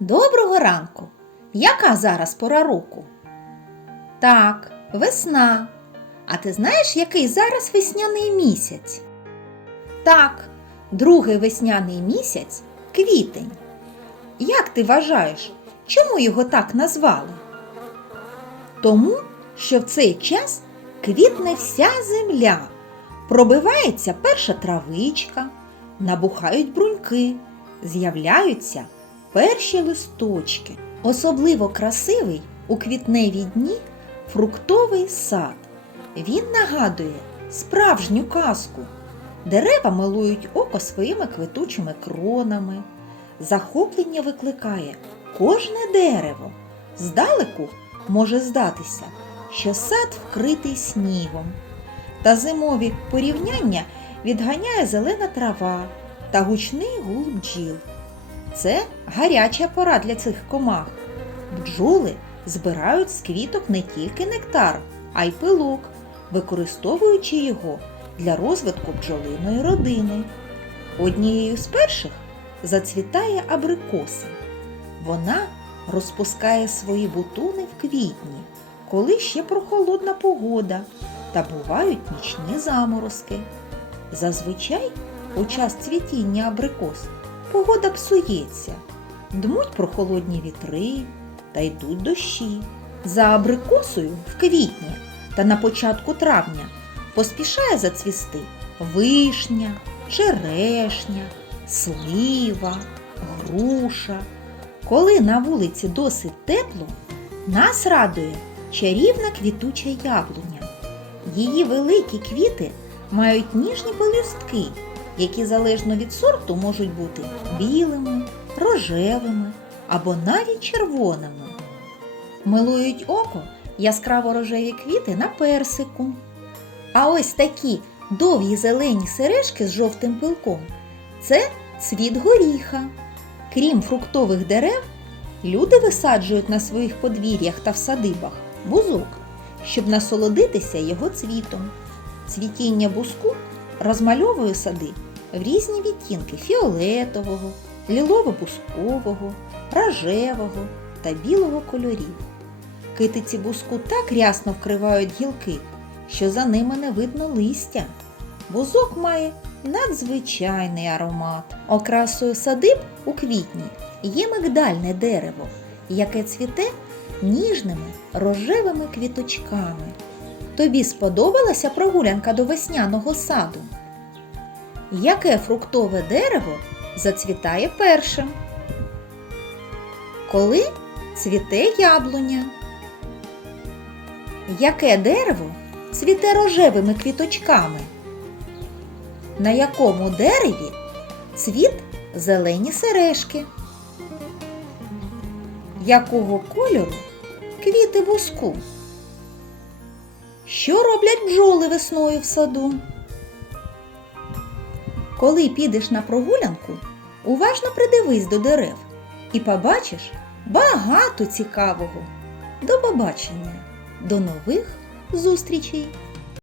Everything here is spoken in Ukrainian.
Доброго ранку! Яка зараз пора року? Так, весна. А ти знаєш, який зараз весняний місяць? Так, другий весняний місяць квітень. Як ти вважаєш, чому його так назвали? Тому, що в цей час квітне вся земля, пробивається перша травичка, набухають бруньки, з'являються перші листочки. Особливо красивий у квітневі дні фруктовий сад. Він нагадує справжню казку. Дерева милують око своїми квитучими кронами. Захоплення викликає кожне дерево. Здалеку може здатися, що сад вкритий снігом. Та зимові порівняння відганяє зелена трава та гучний гул бджіл. Це гаряча пора для цих комах. Бджоли збирають з квіток не тільки нектар, а й пилок, використовуючи його для розвитку бджолиної родини. Однією з перших зацвітає абрикоса. Вона розпускає свої бутони в квітні, коли ще прохолодна погода та бувають нічні заморозки. Зазвичай у час цвітіння абрикос погода псується, дмуть прохолодні вітри та йдуть дощі. За абрикосою в квітні та на початку травня поспішає зацвісти вишня, черешня, слива, груша. Коли на вулиці досить тепло, нас радує чарівна квітуча яблуня. Її великі квіти мають ніжні пелюстки, які залежно від сорту можуть бути білими, рожевими або навіть червоними. Милують око яскраво рожеві квіти на персику. А ось такі довгі зелені сережки з жовтим пилком це цвіт горіха. Крім фруктових дерев, люди висаджують на своїх подвір'ях та в садибах бузок, щоб насолодитися його цвітом. Цвітіння бузку розмальовує сади в різні відтінки фіолетового, лілово-бузкового, рожевого та білого кольорів. Китиці бузку так рясно вкривають гілки, що за ними не видно листя. Бузок має надзвичайний аромат. Окрасою садиб у квітні є мигдальне дерево, яке цвіте ніжними рожевими квіточками. Тобі сподобалася прогулянка до весняного саду? Яке фруктове дерево зацвітає першим? Коли цвіте яблуня? Яке дерево цвіте рожевими квіточками? На якому дереві цвіт зелені сережки? Якого кольору квіти буску? Що роблять бджоли весною в саду? Коли підеш на прогулянку, уважно придивись до дерев і побачиш багато цікавого. До побачення! До нових зустрічей!